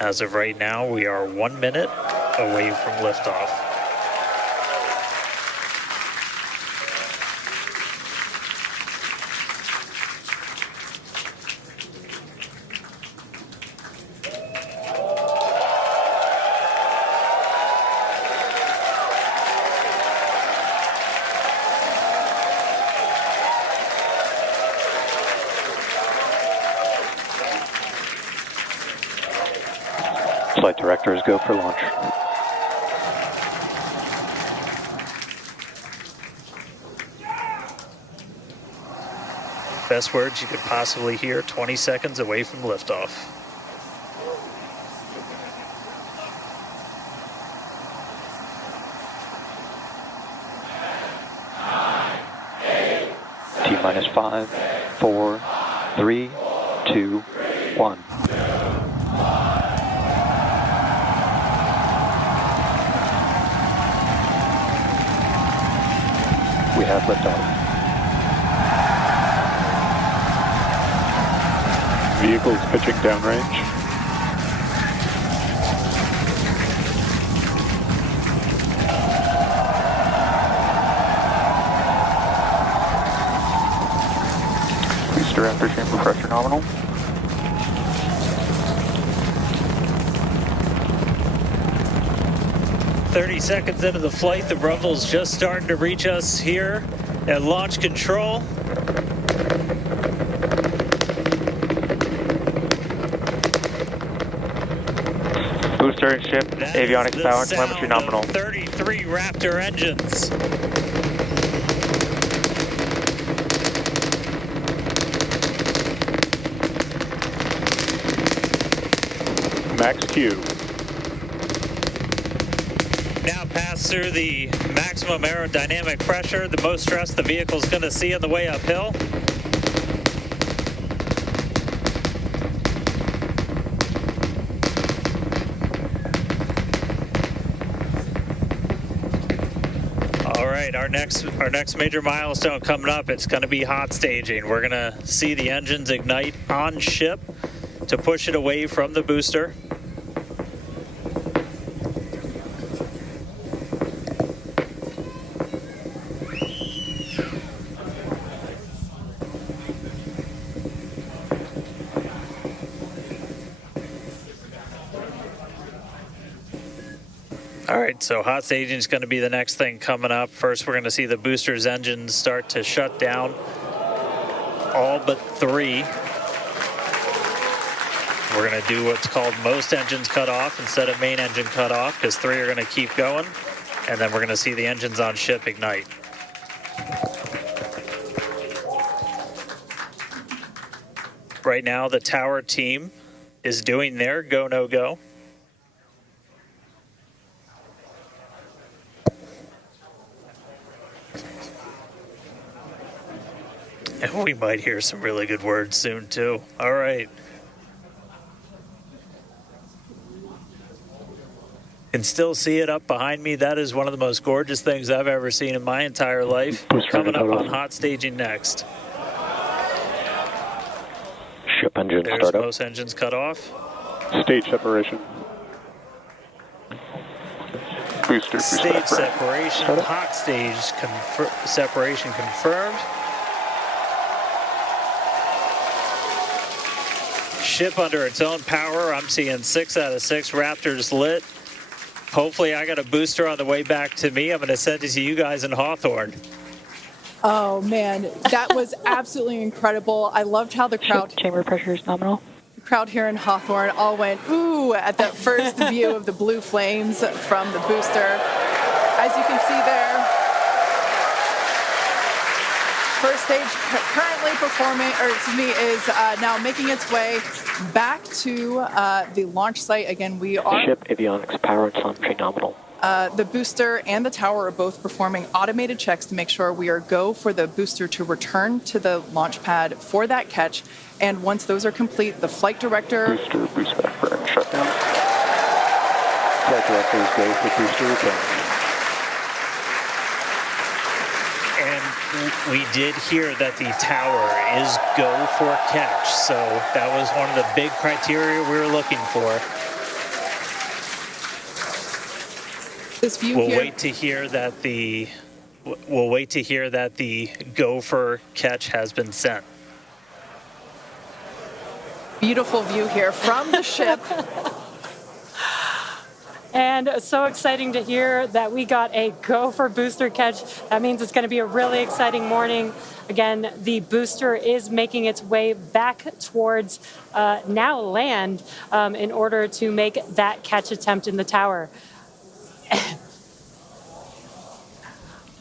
As of right now, we are 1 minute away from liftoff. Flight directors go for launch. Best words you could possibly hear 20 seconds away from liftoff. T-minus 5, 4, 3, 2, 1. We have liftoff. Vehicles pitching downrange. Booster after chamber pressure nominal. "30 seconds into the flight, the rumble's just starting to reach us here at launch control. Booster and ship, That avionics is the power, sound telemetry nominal. of 33 Raptor engines. Max Q. Now pass through the maximum aerodynamic pressure, the most stress the vehicle's going to see on the way uphill. All right, our next major milestone coming up, it's going to be hot staging. We're going to see the engines ignite on ship to push it away from the booster. All right, so hot staging is going to be the next thing coming up. First, we're going to see the booster's engines start to shut down, all but 3. We're going to do what's called most engines cut off instead of main engine cut off, because 3 are going to keep going, and then we're going to see the engines on ship ignite. Right now, the tower team is doing their go, no go. And we might hear some really good words soon, too. All right. Can still see it up behind me. That is one of the most gorgeous things I've ever seen in my entire life. Coming up on hot staging next. Ship engine There's startup. most engines cut off. Stage separation. Booster Stage separation. separation. Startup. Hot stage separation confirmed. Ship under its own power. I'm seeing 6 out of 6 Raptors lit. Hopefully I got a booster on the way back to me. I'm going to send it to you guys in Hawthorne. Oh, man, that was absolutely incredible. I loved how the crowd... Chamber pressure is nominal. The crowd here in Hawthorne all went, ooh, at that first view of the blue flames from the booster. As you can see there, first stage currently performing, or excuse me, is now making its way back to the launch site. Again, we are... Ship avionics power and telemetry nominal. The booster and the tower are both performing automated checks to make sure we are go for the booster to return to the launch pad for that catch. And once those are complete, the flight director... Booster, boost back burn, shutdown. Flight directors go for booster return. And we did hear that the tower is go for catch. So that was one of the big criteria we were looking for. This view We'll here. wait to hear that the go for catch has been sent. Beautiful view here from the ship. And so exciting to hear that we got a go for booster catch. That means it's going to be a really exciting morning. Again, the booster is making its way back towards now land in order to make that catch attempt in the tower.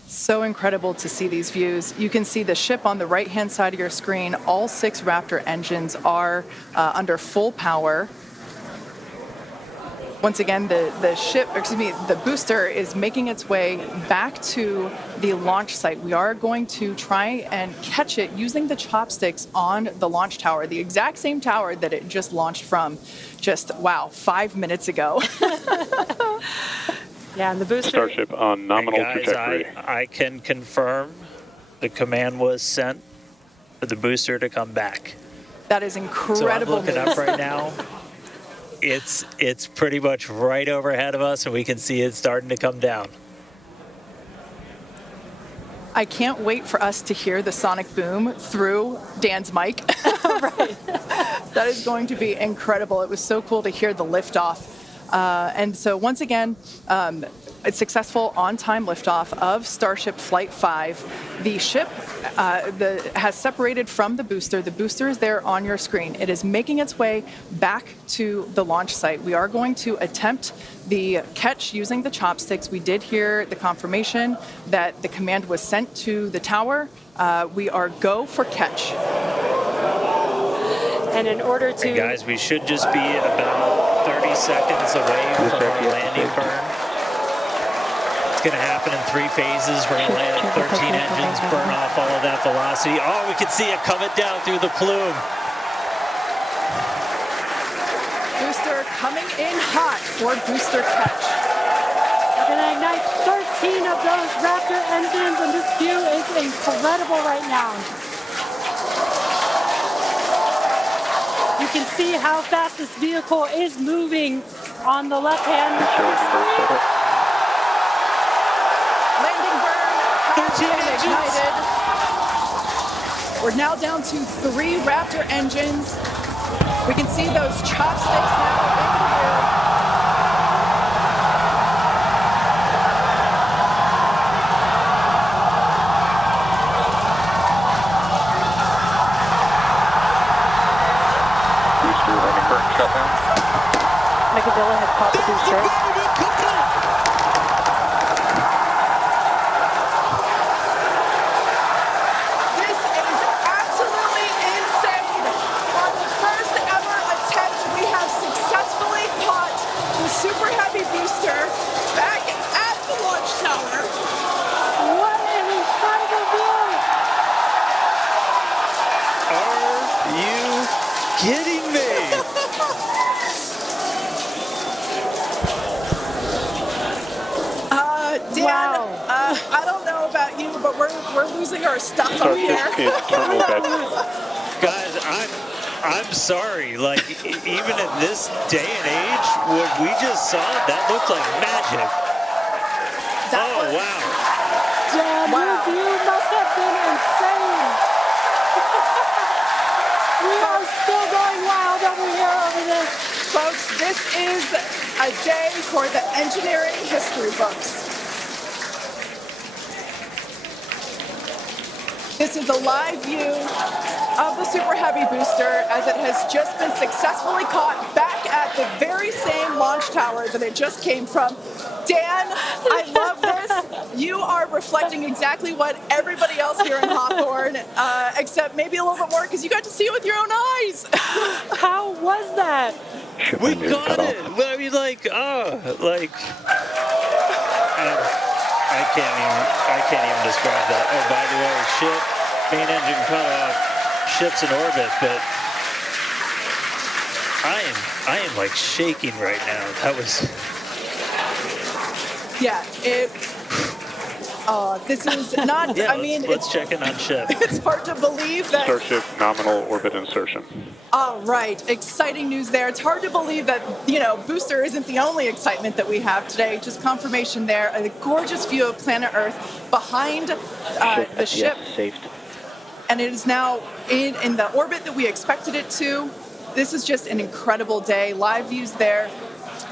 So incredible to see these views. You can see the ship on the right-hand side of your screen. All 6 Raptor engines are under full power. Once again, the booster is making its way back to the launch site. We are going to try and catch it using the chopsticks on the launch tower, the exact same tower that it just launched from just, 5 minutes ago. Yeah, and the booster. Starship on nominal Guys, trajectory. I can confirm the command was sent for the booster to come back. That is So I'm incredible looking news. up right now. It's pretty much right overhead of us, and we can see it starting to come down. I can't wait for us to hear the sonic boom through Dan's mic. Right. That is going to be incredible. It was so cool to hear the liftoff. And so once again, a successful on-time liftoff of Starship Flight 5. The ship has separated from the booster. The booster is there on your screen. It is making its way back to the launch site. We are going to attempt the catch using the chopsticks. We did hear the confirmation that the command was sent to the tower. We are go for catch. And in order to... And guys, we should just be about 30 seconds away from our landing burn. It's going to happen in 3 phases. We're going to land 13 engines, burn off all of that velocity. Oh, we can see it coming down through the plume. Booster coming in hot for booster catch. We're going to ignite 13 of those Raptor engines, and this view is incredible right now. You can see how fast this vehicle is moving on the left-hand screen. Landing burn has been ignited. We're now down to 3 Raptor engines. We can see those chopsticks now in the air. Shutdown. Micadilla had caught the booster. This is absolutely insane. On the first ever attempt, we have successfully caught the Super Heavy booster back at the launch tower. What an incredible view! Are you kidding me? Dan, Wow. I don't know about you, but we're losing our stuff up Starship here. is turbo bed. Guys, I'm sorry. Like, even in this day and age, what we just saw, that looked like magic. Oh, wow. Dan, Wow. your view must have been insane. We are still going wild over here over this. Folks, this is a day for the engineering history books. This is a live view of the Super Heavy booster as it has just been successfully caught back at the very same launch tower that it just came from. Dan, I love this. You are reflecting exactly what everybody else here in Hawthorne, except maybe a little bit more because you got to see it with your own eyes. How was that? We Shipment is got cut it. off. Well, I mean, I can't even describe that. Oh, by the way, ship, main engine cut off, ship's in orbit, but I am like shaking right now. That was... Yeah, This is not, Yeah, I mean, let's check in on ship. it's hard to believe that. Starship nominal orbit insertion. All right, exciting news there. It's hard to believe that, booster isn't the only excitement that we have today. Just confirmation there. A gorgeous view of planet Earth behind the ship. Yes, saved. And it is now in the orbit that we expected it to. This is just an incredible day. Live views there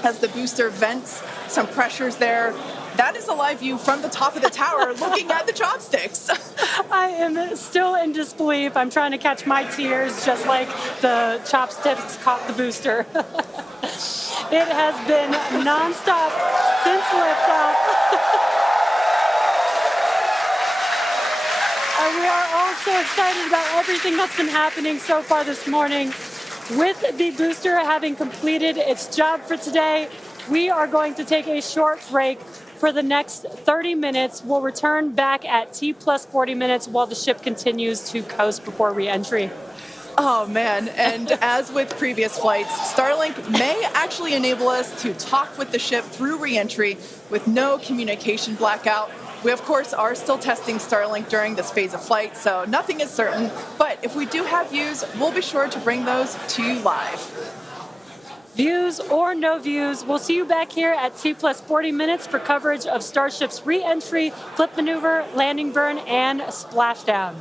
as the booster vents, some pressures there. That is a live view from the top of the tower looking at the chopsticks. I am still in disbelief. I'm trying to catch my tears just like the chopsticks caught the booster. It has been nonstop since liftoff. And we are all so excited about everything that's been happening so far this morning. With the booster having completed its job for today, we are going to take a short break for the next 30 minutes. We'll return back at T plus 40 minutes while the ship continues to coast before re-entry. Oh, man. And as with previous flights, Starlink may actually enable us to talk with the ship through re-entry with no communication blackout. We, of course, are still testing Starlink during this phase of flight, so nothing is certain. But if we do have views, we'll be sure to bring those to you live. Views or no views, we'll see you back here at T plus 40 minutes for coverage of Starship's re-entry, flip maneuver, landing burn, and splashdown.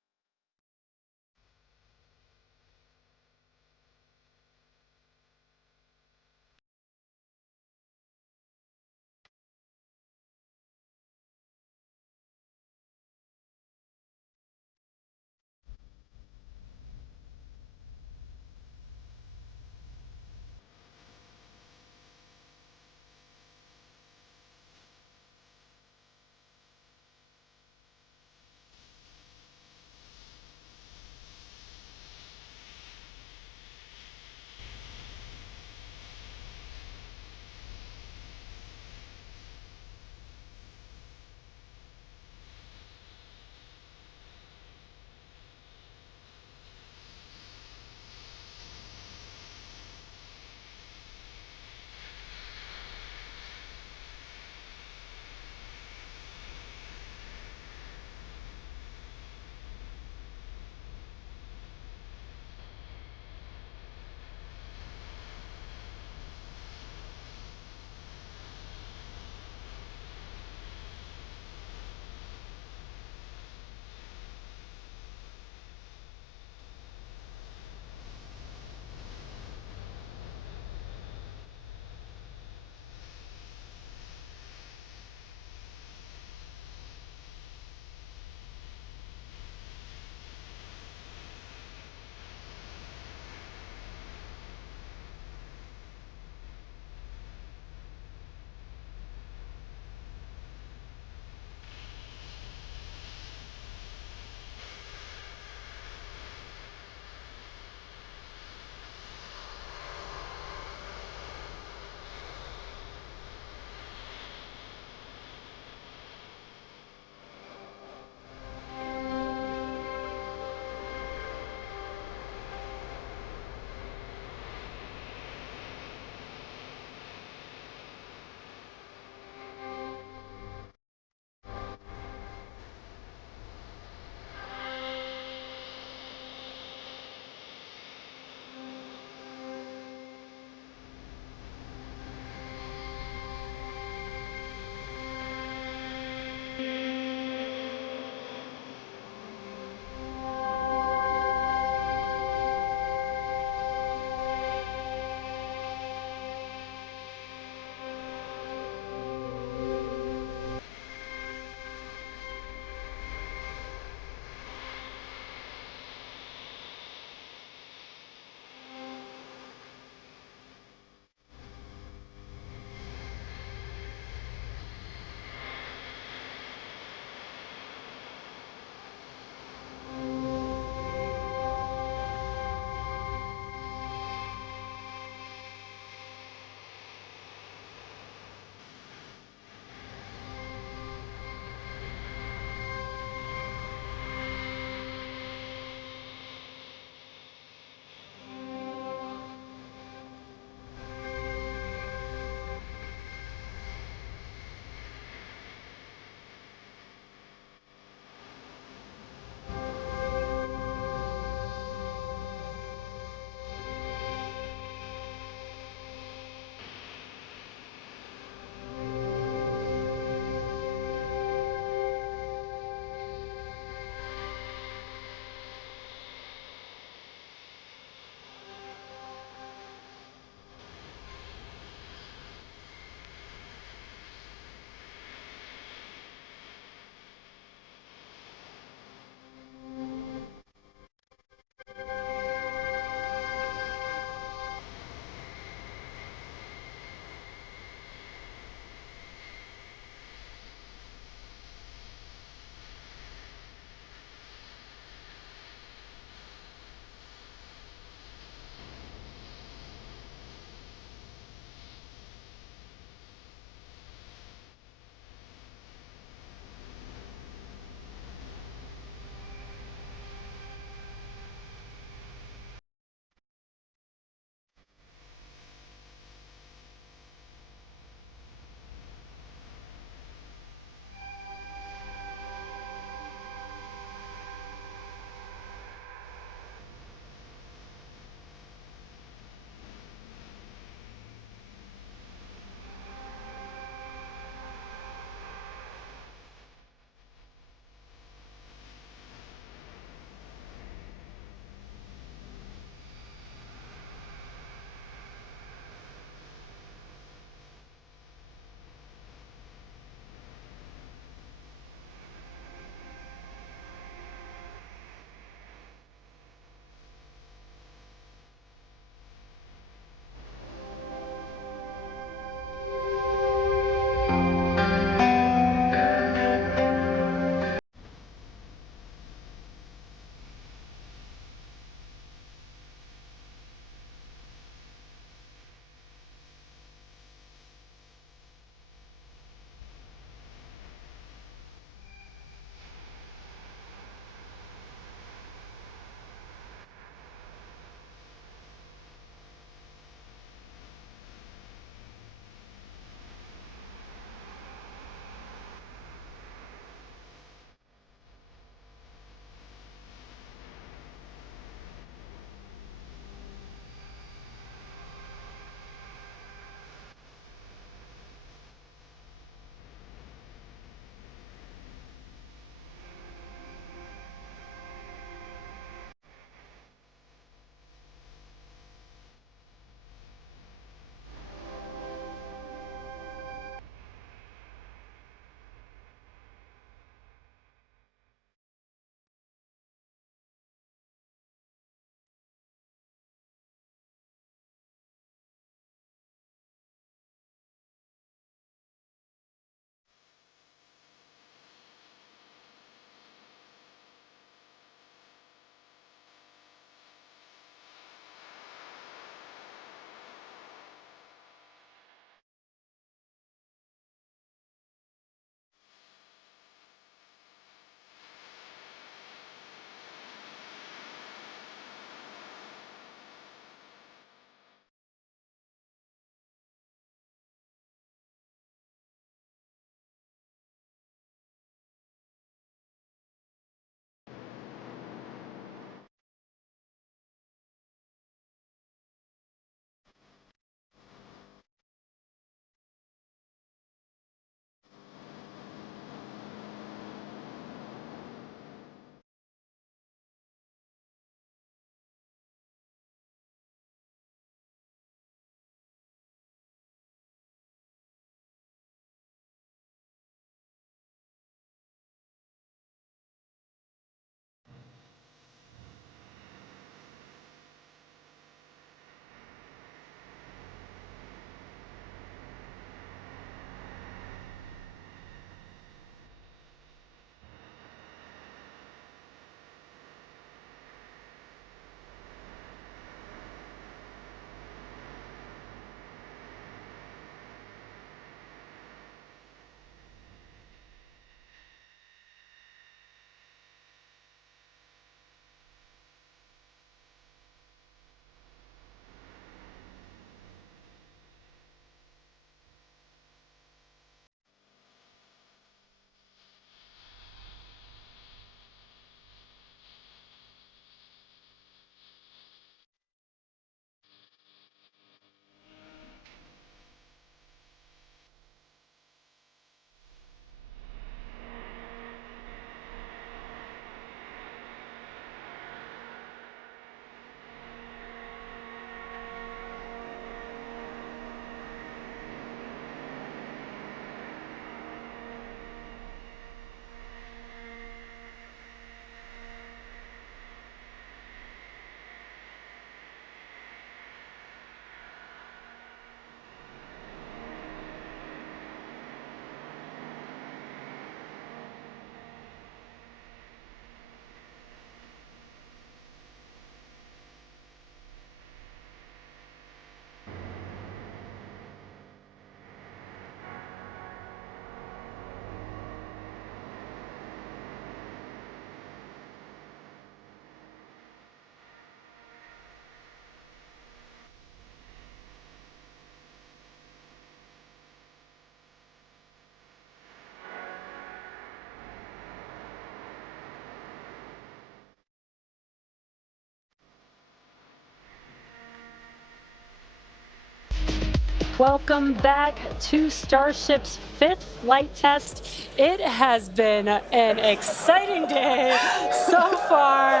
Welcome back to Starship's fifth flight test. It has been an exciting day so far.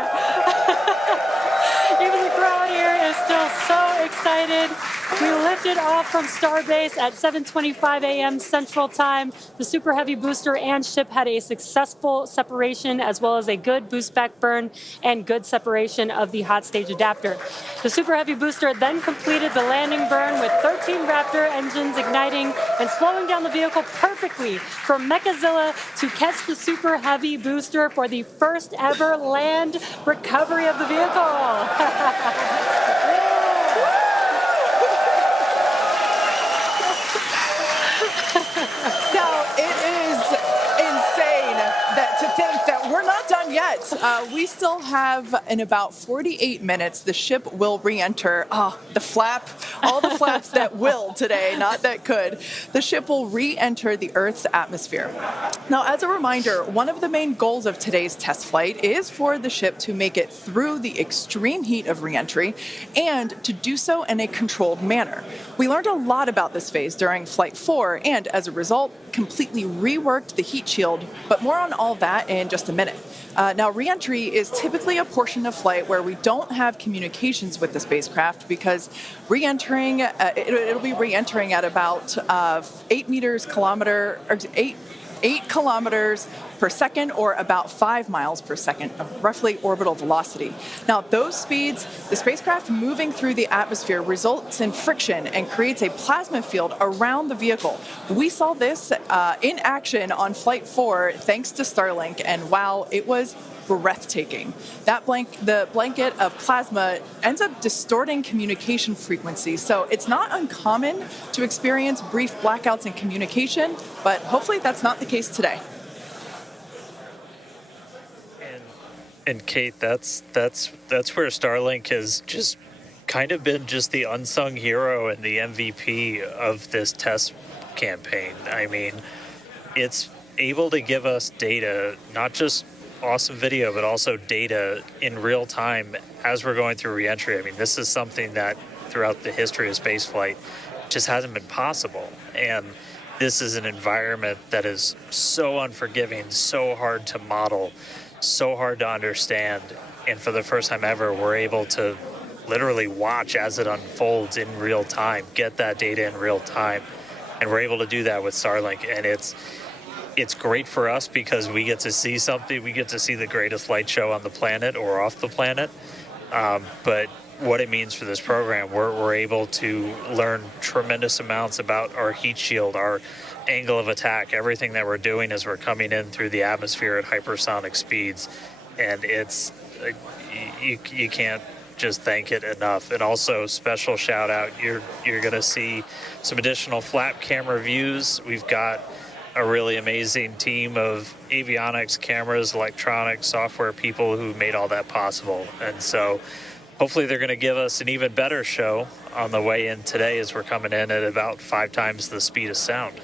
Even the crowd here is still so excited. We lifted off from Starbase at 7:25 a.m. Central Time. The Super Heavy booster and ship had a successful separation, as well as a good boost back burn and good separation of the hot stage adapter. The Super Heavy booster then completed the landing burn with 13 Raptor engines igniting and slowing down the vehicle perfectly for Mechazilla to catch the Super Heavy booster for the first ever land recovery of the vehicle. Now, it is insane to think that we're not done yet. We still have, in about 48 minutes, the ship will re-enter. The flap, all the flaps that will today, not that could. The ship will re-enter the Earth's atmosphere. Now, as a reminder, one of the main goals of today's test flight is for the ship to make it through the extreme heat of re-entry and to do so in a controlled manner. We learned a lot about this phase during Flight 4 and, as a result, completely reworked the heat shield, but more on all that in just a minute. Now, re-entry is typically a portion of flight where we don't have communications with the spacecraft because re-entering, it'll be re-entering at about 8 kilometers per second, or about 5 miles per second of roughly orbital velocity. Now, those speeds, the spacecraft moving through the atmosphere results in friction and creates a plasma field around the vehicle. We saw this in action on Flight 4 thanks to Starlink, and wow, it was breathtaking. The blanket of plasma ends up distorting communication frequency, so it's not uncommon to experience brief blackouts in communication, but hopefully that's not the case today. And Kate, that's where Starlink has just kind of been just the unsung hero and the MVP of this test campaign. I mean, it's able to give us data, not just awesome video, but also data in real time as we're going through reentry. I mean, this is something that throughout the history of spaceflight just hasn't been possible. And this is an environment that is so unforgiving, so hard to model, so hard to understand. And for the first time ever, we're able to literally watch as it unfolds in real time, get that data in real time. And we're able to do that with Starlink. And it's great for us because we get to see something. We get to see the greatest light show on the planet or off the planet. But what it means for this program, we're able to learn tremendous amounts about our heat shield, our angle of attack, everything that we're doing as we're coming in through the atmosphere at hypersonic speeds. And it's you can't just thank it enough. And also, special shout out, you're going to see some additional flap camera views. We've got a really amazing team of avionics, cameras, electronics, software people who made all that possible. And so hopefully they're going to give us an even better show on the way in today as we're coming in at about 5 times the speed of sound.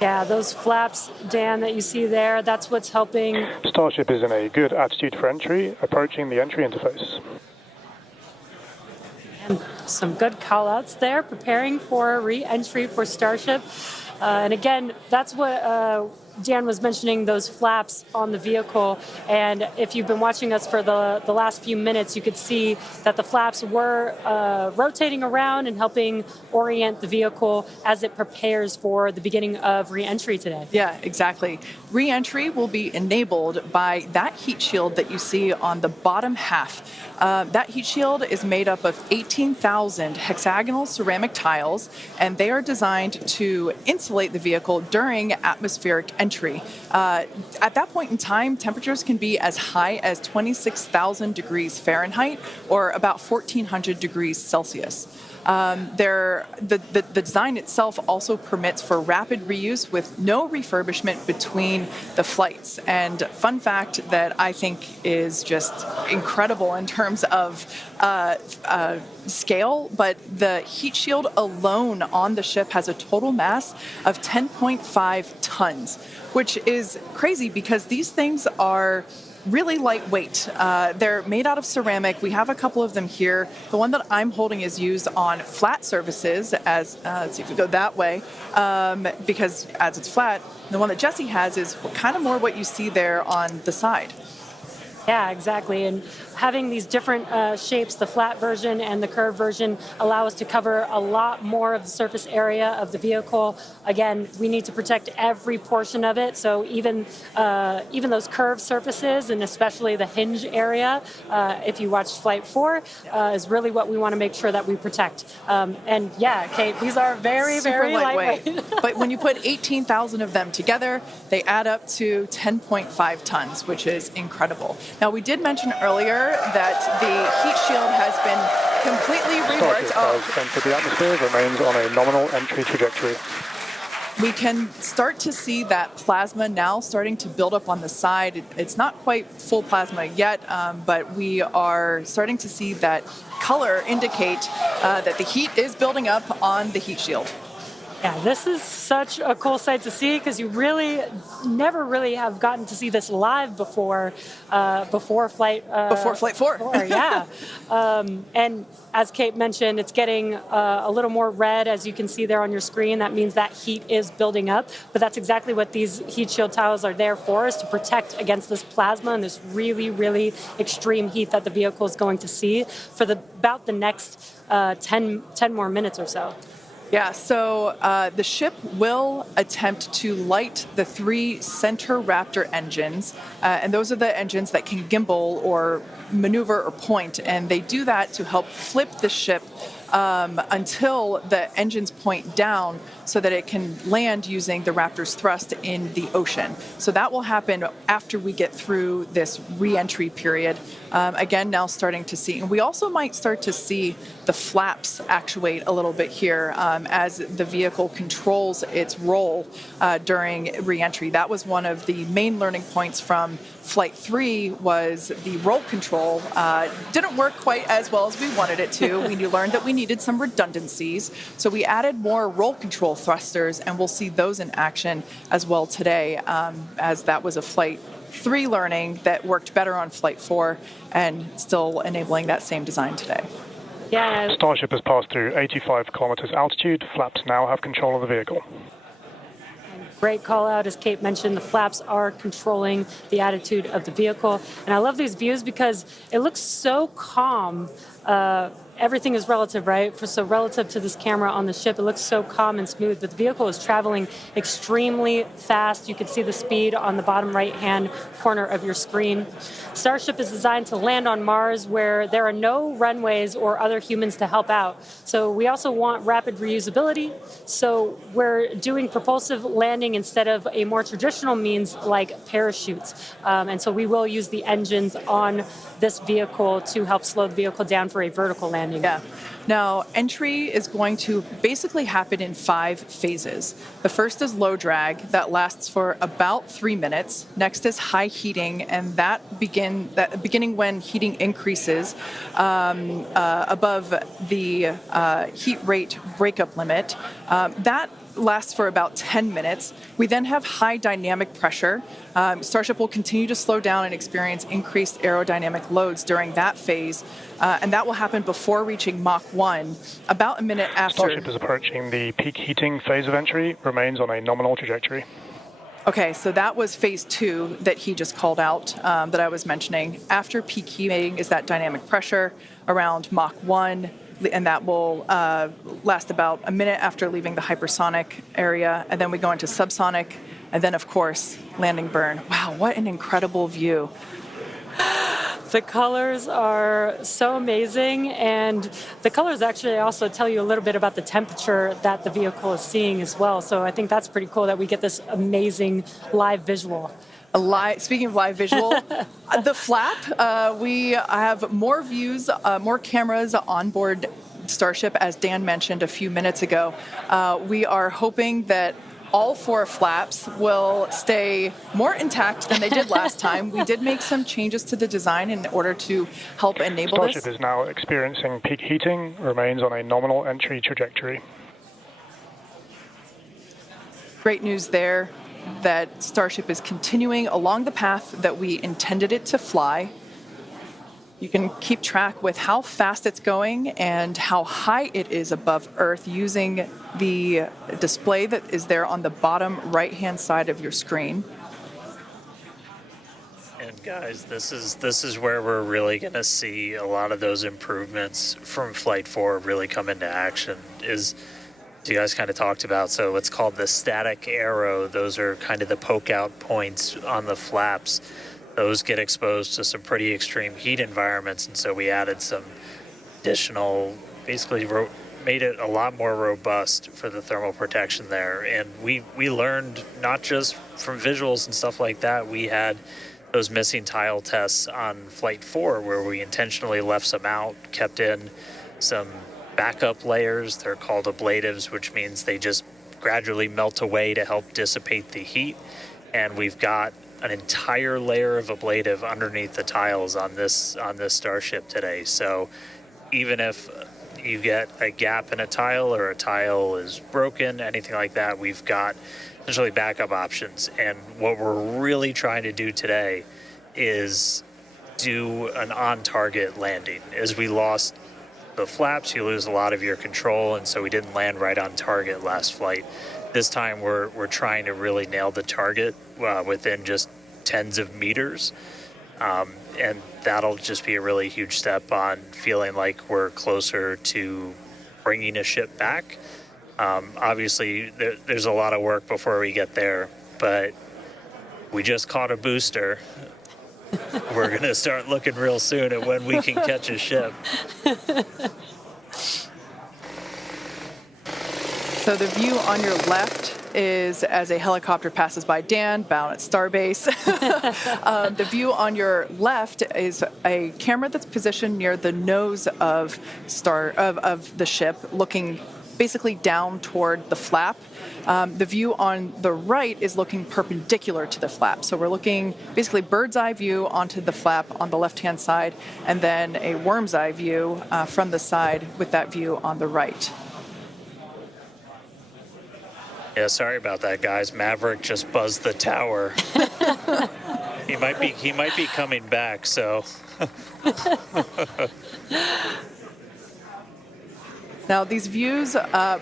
Yeah, those flaps, Dan, that you see there, that's what's helping. Starship is in a good attitude for entry, approaching the entry interface. And some good call-outs there, preparing for re-entry for Starship. And again, that's what Dan was mentioning, those flaps on the vehicle. And if you've been watching us for the last few minutes, you could see that the flaps were rotating around and helping orient the vehicle as it prepares for the beginning of re-entry today. Yeah, exactly. Re-entry will be enabled by that heat shield that you see on the bottom half. That heat shield is made up of 18,000 hexagonal ceramic tiles, and they are designed to insulate the vehicle during atmospheric entry. At that point in time, temperatures can be as high as 26,000 degrees Fahrenheit or about 1,400 degrees Celsius. The design itself also permits for rapid reuse with no refurbishment between the flights. And fun fact that I think is just incredible in terms of scale, but the heat shield alone on the ship has a total mass of 10.5 tons, which is crazy because these things are really lightweight. They're made out of ceramic. We have a couple of them here. The one that I'm holding is used on flat surfaces, as let's see if we go that way, because as it's flat. The one that Jesse has is kind of more what you see there on the side. Yeah, exactly. And having these different shapes, the flat version and the curved version, allow us to cover a lot more of the surface area of the vehicle. Again, we need to protect every portion of it. So even those curved surfaces, and especially the hinge area, if you watched Flight 4, is really what we want to make sure that we protect. And yeah, Kate, these are very, very lightweight. But when you put 18,000 of them together, they add up to 10.5 tons, which is incredible. Now, we did mention earlier that the heat shield has been completely reworked. Starship has entered the atmosphere, remains on a nominal entry trajectory. We can start to see that plasma now starting to build up on the side. It's not quite full plasma yet, but we are starting to see that color indicate that the heat is building up on the heat shield. Yeah, this is such a cool sight to see because you really never really have gotten to see this live before Flight 4. Yeah. And as Kate mentioned, it's getting a little more red, as you can see there on your screen. That means that heat is building up. But that's exactly what these heat shield tiles are there for, is to protect against this plasma and this really, really extreme heat that the vehicle is going to see for about the next 10 more minutes or so. Yeah, so the ship will attempt to light the 3 center Raptor engines, and those are the engines that can gimbal or maneuver or point, and they do that to help flip the ship until the engines point down so that it can land using the Raptor's thrust in the ocean. So that will happen after we get through this re-entry period. Again, now starting to see. And we also might start to see the flaps actuate a little bit here as the vehicle controls its roll during re-entry. That was one of the main learning points from Flight 3 was the roll control didn't work quite as well as we wanted it to. We learned that we needed some redundancies. So we added more roll control thrusters, and we'll see those in action as well today, as that was a Flight 3 learning that worked better on Flight 4 and still enabling that same design today. Yeah. Starship has passed through 85 kilometers altitude. Flaps now have control of the vehicle. Great call out. As Kate mentioned, the flaps are controlling the attitude of the vehicle. And I love these views because it looks so calm. Everything is relative, right? So relative to this camera on the ship, it looks so calm and smooth, but the vehicle is traveling extremely fast. You can see the speed on the bottom right-hand corner of your screen. Starship is designed to land on Mars where there are no runways or other humans to help out. So we also want rapid reusability. So we're doing propulsive landing instead of a more traditional means like parachutes. And so we will use the engines on this vehicle to help slow the vehicle down for a vertical landing. Yeah. Now, entry is going to basically happen in 5 phases. The first is low drag. That lasts for about 3 minutes. Next is high heating, and that beginning when heating increases above the heat rate breakup limit. That lasts for about 10 minutes. We then have high dynamic pressure. Starship will continue to slow down and experience increased aerodynamic loads during that phase, and that will happen before reaching Mach 1, about a minute after. Starship is approaching the peak heating phase of entry, remains on a nominal trajectory. Okay, so that was phase 2 that he just called out that I was mentioning. After peak heating is that dynamic pressure around Mach 1, and that will last about a minute after leaving the hypersonic area, and then we go into subsonic, and then, of course, landing burn. Wow, what an incredible view. The colors are so amazing, and the colors actually also tell you a little bit about the temperature that the vehicle is seeing as well. So I think that's pretty cool that we get this amazing live visual. Speaking of live visual, the flap, we have more views, more cameras on board Starship, as Dan mentioned a few minutes ago. We are hoping that all 4 flaps will stay more intact than they did last time. We did make some changes to the design in order to help enable Starship this. is now experiencing peak heating, remains on a nominal entry trajectory. Great news there. that Starship is continuing along the path that we intended it to fly. You can keep track with how fast it's going and how high it is above Earth using the display that is there on the bottom right-hand side of your screen. And guys, this is where we're really going to see a lot of those improvements from Flight 4 really come into action. Is you guys kind of talked about, so it's called the static arrow. Those are kind of the poke out points on the flaps. Those get exposed to some pretty extreme heat environments, and so we added some additional, basically made it a lot more robust for the thermal protection there. And we learned not just from visuals and stuff like that. We had those missing tile tests on Flight 4 where we intentionally left some out, kept in some backup layers. They're called ablatives, which means they just gradually melt away to help dissipate the heat. And we've got an entire layer of ablative underneath the tiles on this Starship today. So even if you get a gap in a tile or a tile is broken, anything like that, we've got essentially backup options. And what we're really trying to do today is do an on-target landing. As we lost the flaps, you lose a lot of your control, and so we didn't land right on target last flight. This time we're trying to really nail the target within just tens of meters, and that'll just be a really huge step on feeling like we're closer to bringing a ship back. Obviously, there's a lot of work before we get there, but we just caught a booster. We're going to start looking real soon at when we can catch a ship. So the view on your left is as a helicopter passes by Dan, bound at Starbase. The view on your left is a camera that's positioned near the nose of the ship, looking basically down toward the flap. The view on the right is looking perpendicular to the flap. So we're looking basically bird's eye view onto the flap on the left-hand side, and then a worm's eye view from the side with that view on the right. Yeah, sorry about that, guys. Maverick just buzzed the tower. He might be coming back, so. Now, these views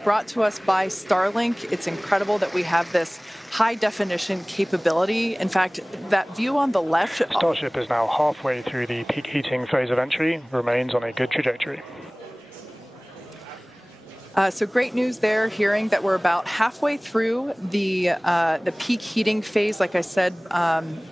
brought to us by Starlink. It's incredible that we have this high-definition capability. In fact, that view on the left... Starship is now halfway through the peak heating phase of entry, remains on a good trajectory. So great news there, hearing that we're about halfway through the peak heating phase. Like I said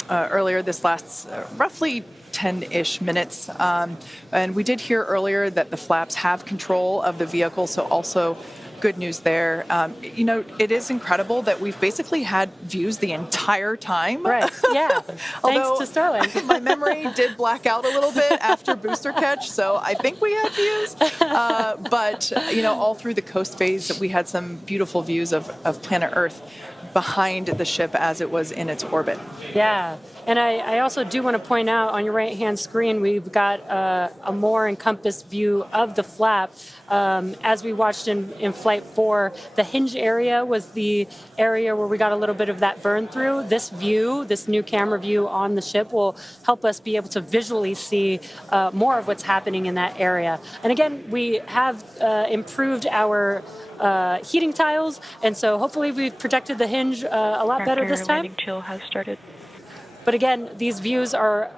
earlier, this lasts roughly 10-ish minutes. And we did hear earlier that the flaps have control of the vehicle, so also good news there. It is incredible that we've basically had views the entire time. Right, yeah. Thanks to Starlink. My memory did black out a little bit after booster catch, so I think we had views. But all through the coast phase, we had some beautiful views of planet Earth behind the ship as it was in its orbit. Yeah, and I also do want to point out on your right-hand screen, we've got a more encompassed view of the flap. As we watched in Flight 4, the hinge area was the area where we got a little bit of that burn through. This view, this new camera view on the ship will help us be able to visually see more of what's happening in that area. And again, we have improved our heating tiles, and so hopefully we've protected the hinge a lot better this time. Landing chill has started. But again, these views are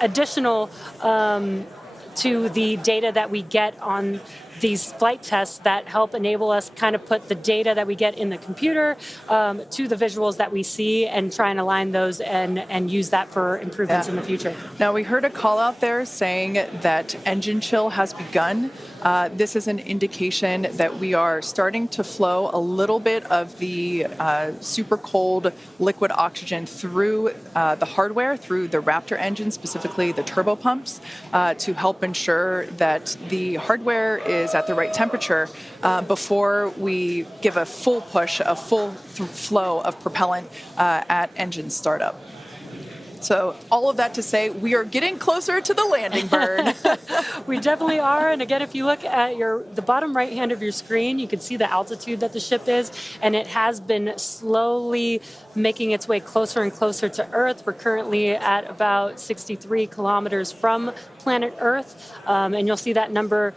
additional to the data that we get on these flight tests that help enable us kind of put the data that we get in the computer to the visuals that we see and try and align those and use that for improvements in the future. Now, we heard a call out there saying that engine chill has begun. This is an indication that we are starting to flow a little bit of the super cold liquid oxygen through the hardware, through the Raptor engine, specifically the turbo pumps, to help ensure that the hardware is at the right temperature before we give a full push, a full flow of propellant at engine startup. So all of that to say, we are getting closer to the landing burn. We definitely are. And again, if you look at the bottom right hand of your screen, you can see the altitude that the ship is, and it has been slowly making its way closer and closer to Earth. We're currently at about 63 kilometers from planet Earth, and you'll see that number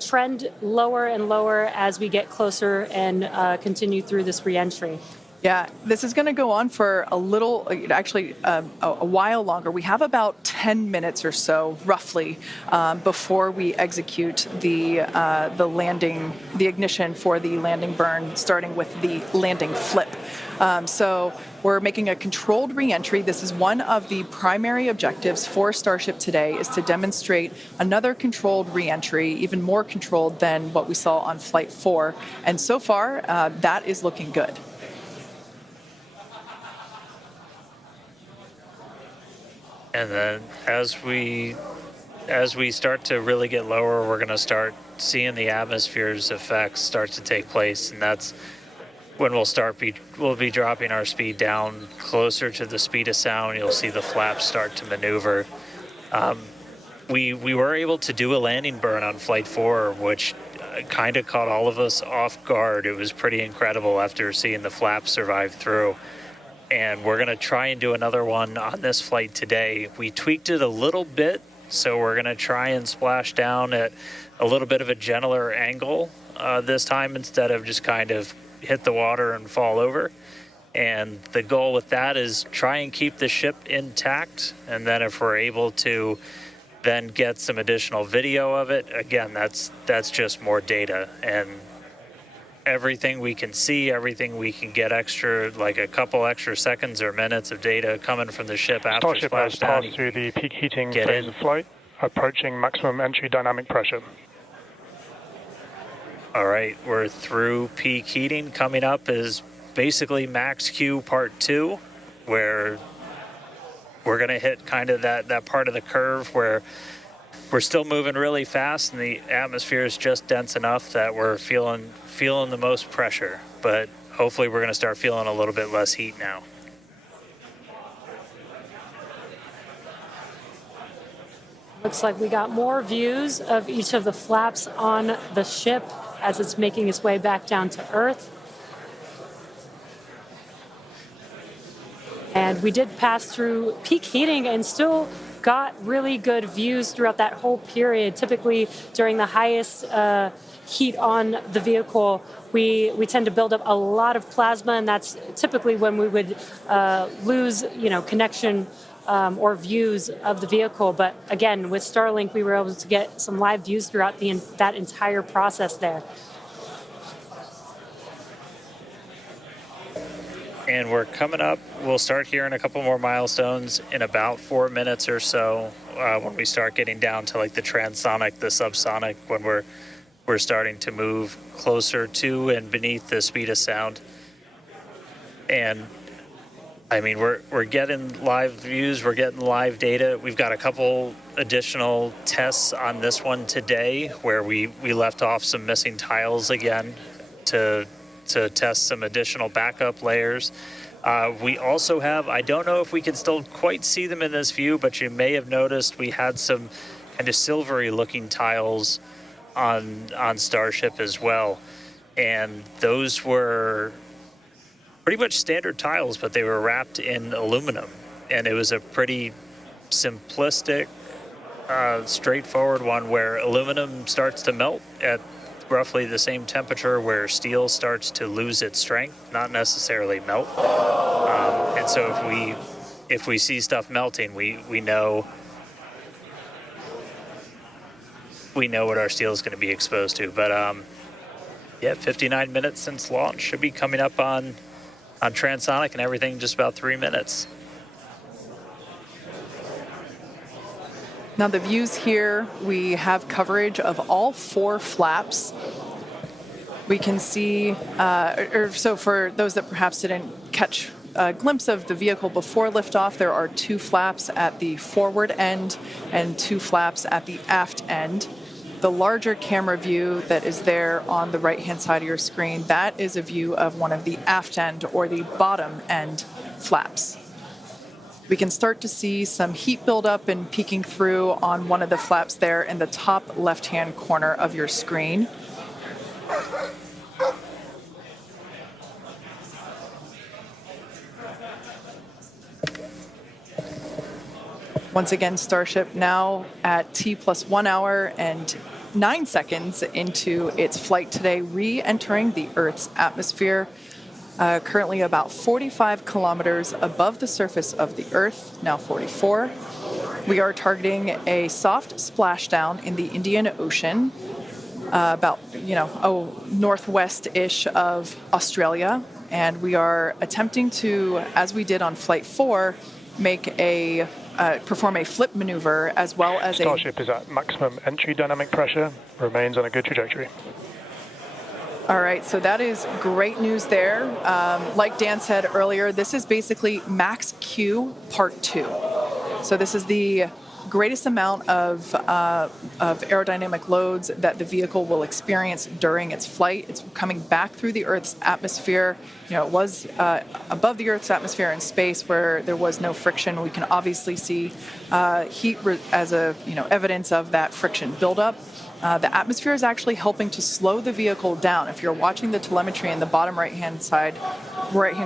trend lower and lower as we get closer and continue through this reentry. Yeah, this is going to go on for a little, actually a while longer. We have about 10 minutes or so, roughly, before we execute the landing, the ignition for the landing burn, starting with the landing flip. So we're making a controlled reentry. This is one of the primary objectives for Starship today, is to demonstrate another controlled reentry, even more controlled than what we saw on Flight 4. And so far, that is looking good. And then as we start to really get lower, we're going to start seeing the atmosphere's effects start to take place, and that's when we'll be dropping our speed down closer to the speed of sound. You'll see the flaps start to maneuver. We were able to do a landing burn on Flight 4, which kind of caught all of us off guard. It was pretty incredible after seeing the flaps survive through. And we're going to try and do another one on this flight today. We tweaked it a little bit, so we're going to try and splash down at a little bit of a gentler angle this time, instead of just kind of hit the water and fall over. And the goal with that is try and keep the ship intact, and then if we're able to then get some additional video of it, again, that's just more data. And everything we can see, everything we can get extra, like a couple extra seconds or minutes of data coming from the ship after Starship has splashdown. passed through the peak heating phase of flight, approaching maximum entry dynamic pressure. All right, we're through peak heating. Coming up is basically max Q part 2, where we're going to hit kind of that part of the curve where we're still moving really fast and the atmosphere is just dense enough that we're feeling the most pressure, but hopefully we're going to start feeling a little bit less heat now. Looks like we got more views of each of the flaps on the ship as it's making its way back down to Earth. And we did pass through peak heating and still got really good views throughout that whole period. Typically, during the highest heat on the vehicle, we tend to build up a lot of plasma, and that's typically when we would lose, connection or views of the vehicle. But again, with Starlink, we were able to get some live views throughout that entire process there. And we're coming up, we'll start hearing a couple more milestones in about 4 minutes or so, when we start getting down to like the transonic, the subsonic, when we're starting to move closer to and beneath the speed of sound. And I mean, we're getting live views, we're getting live data. We've got a couple additional tests on this one today where we left off some missing tiles again to test some additional backup layers. We also have, I don't know if we can still quite see them in this view, but you may have noticed we had some kind of silvery looking tiles on Starship as well. And those were pretty much standard tiles, but they were wrapped in aluminum. And it was a pretty simplistic, straightforward one where aluminum starts to melt at roughly the same temperature where steel starts to lose its strength, not necessarily melt. And so if we see stuff melting, we know what our steel is going to be exposed to. But yeah, 59 minutes since launch, should be coming up on transonic and everything just about 3 minutes. Now the views here, we have coverage of all 4 flaps. We can see, so for those that perhaps didn't catch a glimpse of the vehicle before liftoff, there are 2 flaps at the forward end and 2 flaps at the aft end. The larger camera view that is there on the right-hand side of your screen, that is a view of one of the aft end or the bottom end flaps. we can start to see some heat buildup and peeking through on one of the flaps there in the top left-hand corner of your screen. Once again, Starship now at T+1 hour and 9 seconds into its flight today, re-entering the Earth's atmosphere, currently about 45 kilometers above the surface of the Earth, now 44. We are targeting a soft splashdown in the Indian Ocean, about, northwest-ish of Australia, and we are attempting to, as we did on Flight 4, perform a flip maneuver as well as Starship is at maximum entry dynamic pressure, remains on a good trajectory. All right, so that is great news there. Like Dan said earlier, this is basically max Q part 2. So this is the greatest amount of aerodynamic loads that the vehicle will experience during its flight. It's coming back through the Earth's atmosphere. It was above the Earth's atmosphere in space where there was no friction. We can obviously see heat as evidence of that friction buildup. The atmosphere is actually helping to slow the vehicle down. If you're watching the telemetry in the bottom right-hand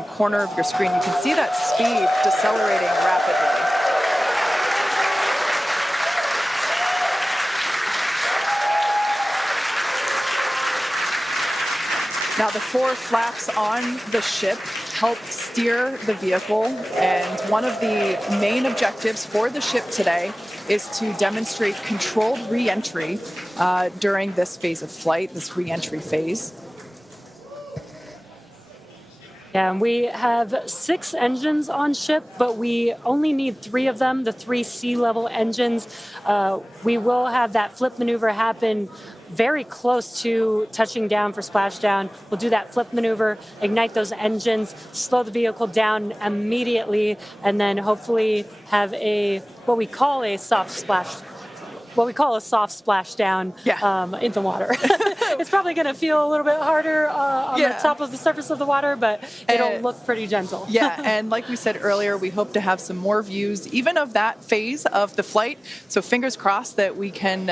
corner of your screen, you can see that speed decelerating rapidly. Now, the 4 flaps on the ship help steer the vehicle, and one of the main objectives for the ship today is to demonstrate controlled re-entry during this phase of flight, this re-entry phase. Yeah, and we have 6 engines on ship, but we only need 3 of them, the 3 sea-level engines. We will have that flip maneuver happen very close to touching down for splashdown. We'll do that flip maneuver, ignite those engines, slow the vehicle down immediately, and then hopefully have what we call a soft splashdown in the water. It's probably going to feel a little bit harder on the top of the surface of the water, but it'll look pretty gentle. Yeah, and like we said earlier, we hope to have some more views, even of that phase of the flight. So fingers crossed that we can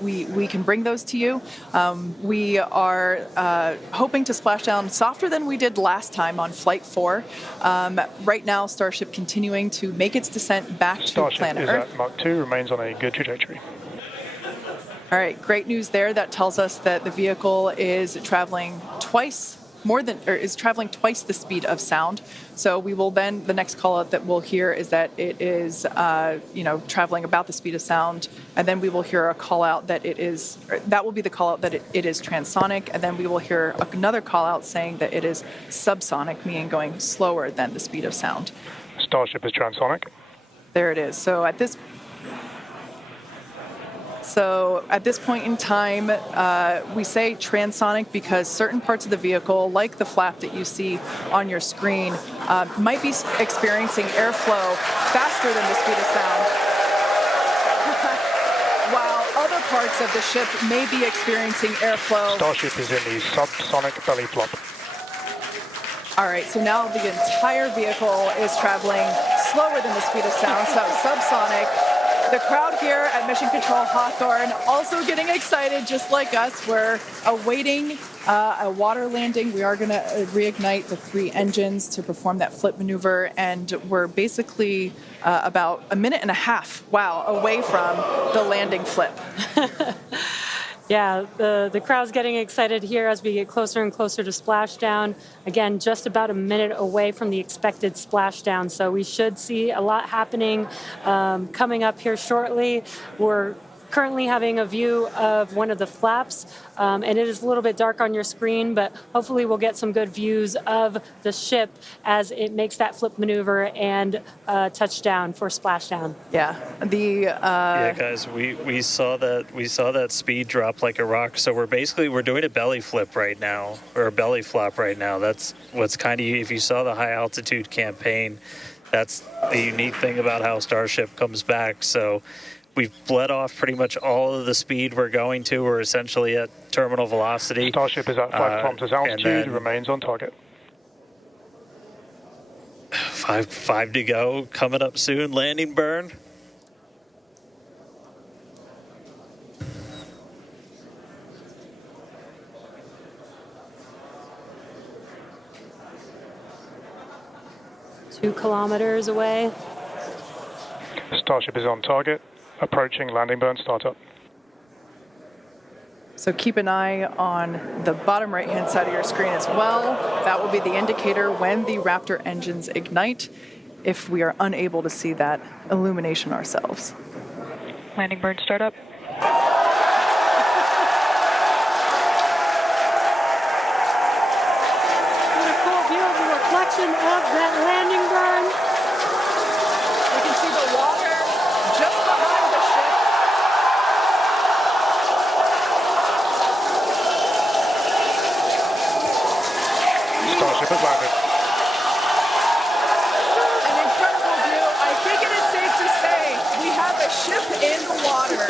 we can bring those to you. We are hoping to splash down softer than we did last time on Flight 4. Right now, Starship continuing to make its descent back to planet Earth. Starship is at Mach 2, remains on a good trajectory. All right, great news there. That tells us that the vehicle is traveling twice the speed of sound. So we will then, the next call out that we'll hear is that it is, traveling about the speed of sound. And then we will hear a call out that that will be the call out that it is transonic. And then we will hear another call out saying that it is subsonic, meaning going slower than the speed of sound. Starship is transonic. There it is. So at this point in time, we say transonic because certain parts of the vehicle, like the flap that you see on your screen, might be experiencing airflow faster than the speed of sound, while other parts of the ship may be experiencing airflow. Starship is in the subsonic belly flop. All right, so now the entire vehicle is traveling slower than the speed of sound, so subsonic. The crowd here at Mission Control Hawthorne also getting excited, just like us. We're awaiting a water landing. We are going to reignite the 3 engines to perform that flip maneuver, and we're basically about a minute and a half, away from the landing flip. Yeah, the crowd's getting excited here as we get closer and closer to splashdown. Again, just about a minute away from the expected splashdown, so we should see a lot happening coming up here shortly. We're currently having a view of one of the flaps, and it is a little bit dark on your screen, but hopefully we'll get some good views of the ship as it makes that flip maneuver and touchdown for splashdown. Yeah, guys, we saw that speed drop like a rock. So we're doing a belly flip right now, or a belly flop right now. That's what's kind of, if you saw the high altitude campaign, that's the unique thing about how Starship comes back. So we've bled off pretty much all of the speed we're going to. We're essentially at terminal velocity. Starship is at 5 kilometers altitude, remains on target. 5 Five to go, coming up soon, landing burn. Two kilometers away. Starship is on target, approaching landing burn startup. So keep an eye on the bottom right-hand side of your screen as well. That will be the indicator when the Raptor engines ignite, if we are unable to see that illumination ourselves. Landing burn startup. What a cool view of the reflection of that landing burn. You can see the water just behind the ship. Starship has landed. An incredible view. I think it is safe to say we have a ship in the water.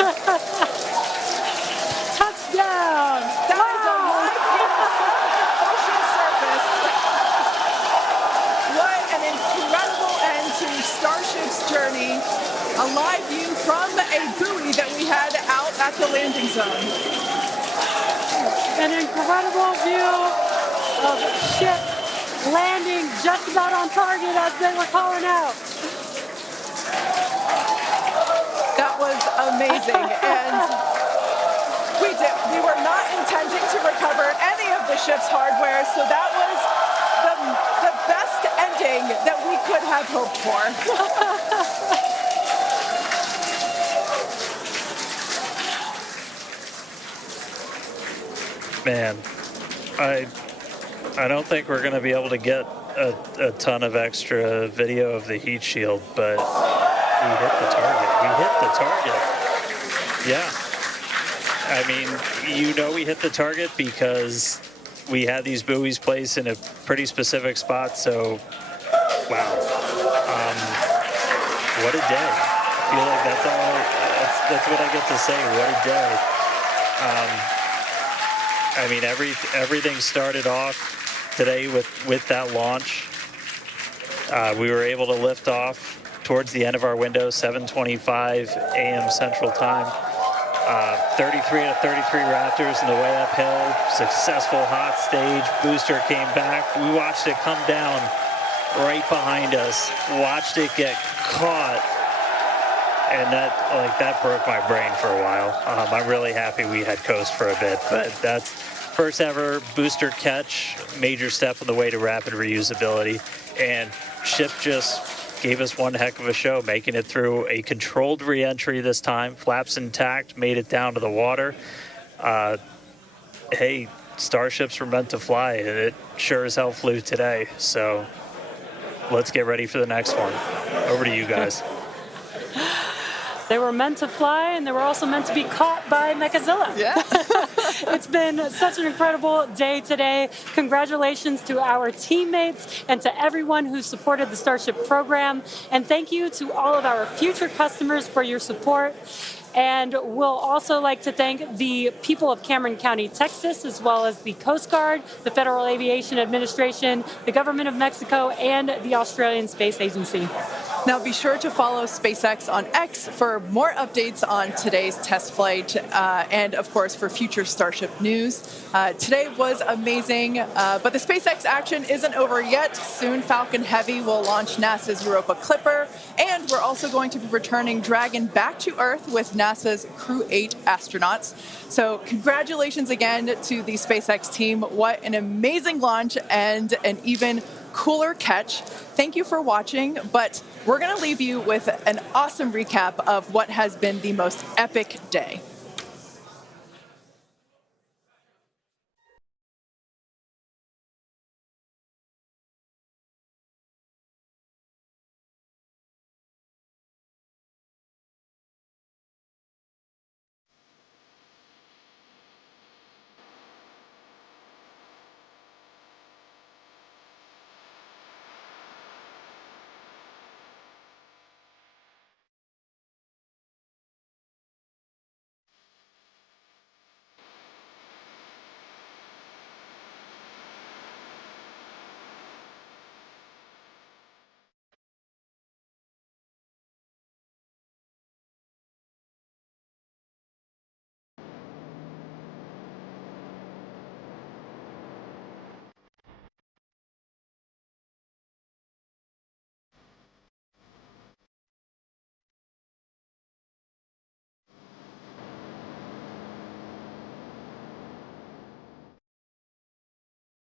Touchdown! That is a live view from the ocean surface. What an incredible end to Starship's journey. A live view from a buoy that we had out at the landing zone. An incredible view of ship landing just about on target as they were calling out. That was amazing. And we were not intending to recover any of the ship's hardware, so that was the best ending that we could have hoped for. Man, I don't think we're going to be able to get a ton of extra video of the heat shield, but we hit the target. We hit the target. Yeah. I mean, we hit the target because we had these buoys placed in a pretty specific spot, so wow. What a day. I feel like that's what I get to say. What a day. I mean, everything started off today with that launch. We were able to lift off towards the end of our window, 7:25 a.m. Central Time. 33 out of 33 Raptors in the way uphill. Successful hot stage. Booster came back. We watched it come down right behind us. Watched it get caught. And that broke my brain for a while. I'm really happy we had coast for a bit, but that's first ever booster catch, major step on the way to rapid reusability. And ship just gave us one heck of a show, making it through a controlled re-entry this time, flaps intact, made it down to the water. Hey, Starships were meant to fly, and it sure as hell flew today. So let's get ready for the next one. Over to you guys. They were meant to fly, and they were also meant to be caught by Mechazilla. Yeah. It's been such an incredible day today. Congratulations to our teammates and to everyone who supported the Starship program. And thank you to all of our future customers for your support. And we'll also like to thank the people of Cameron County, Texas, as well as the Coast Guard, the Federal Aviation Administration, the Government of Mexico, and the Australian Space Agency. Now be sure to follow SpaceX on X for more updates on today's test flight and, of course, for future Starship news. Today was amazing, but the SpaceX action isn't over yet. Soon Falcon Heavy will launch NASA's Europa Clipper, and we're also going to be returning Dragon back to Earth with NASA's Crew 8 astronauts. So congratulations again to the SpaceX team. What an amazing launch and an even cooler catch. Thank you for watching, but we're going to leave you with an awesome recap of what has been the most epic day.